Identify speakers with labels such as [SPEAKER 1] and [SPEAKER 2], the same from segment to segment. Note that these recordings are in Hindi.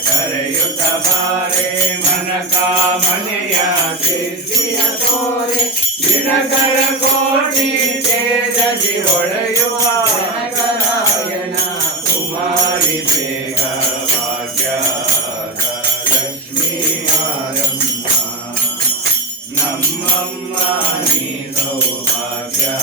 [SPEAKER 1] ಕನಕವೃಷ್ಟಿಯ ಕರೆಯುತ್ತ ಬಾರೆ ಮನ ಕಾಮನೆಯ ಸಿದ್ಧಿಯ ತೋರೆ ದಿನಕರ ಕೋಟಿ ತೇಜದಿ ಹೊಳೆಯುವ
[SPEAKER 2] ಜನಕರಾಯಣ
[SPEAKER 1] ಕುಮಾರಿ ಬೇಗ ಭಾಗ್ಯದ ಲಕ್ಷ್ಮೀ ಮಾರಮ್ಮ ನಮ್ಮಮ್ಮ ನೀ ಸೌಭಾಗ್ಯದ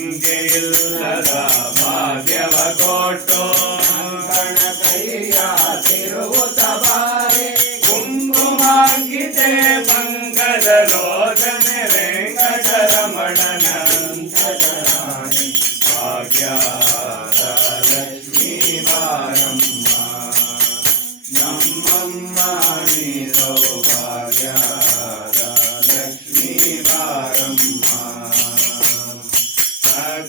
[SPEAKER 1] ಸಂಖ್ಯೆಯಿಲ್ಲದ ಭಾಗ್ಯವ ಕೊಟ್ಟು
[SPEAKER 2] ಕಂಕಣ ಕೈಯ ತಿರುವುತ ಬಾರೆ
[SPEAKER 1] ಕುಂಕುಮಾಂಗಿತೆ ಪಂಕಜ ಲೋಚನೆ ವೆಂಕಟರಮಣನ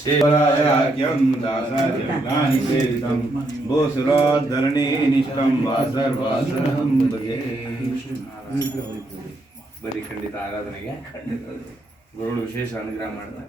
[SPEAKER 3] शिवरायाज्ञं दासार्यज्ञानि सेवितं भूसुराद्धरणे निष्ठं वासर्वासरं भजे
[SPEAKER 4] ಬರೀ ಖಂಡಿತ ಆರಾಧನೆಗೆ ಗುರುಗಳು ವಿಶೇಷ ಅನುಗ್ರಹ ಮಾಡ್ತಾರೆ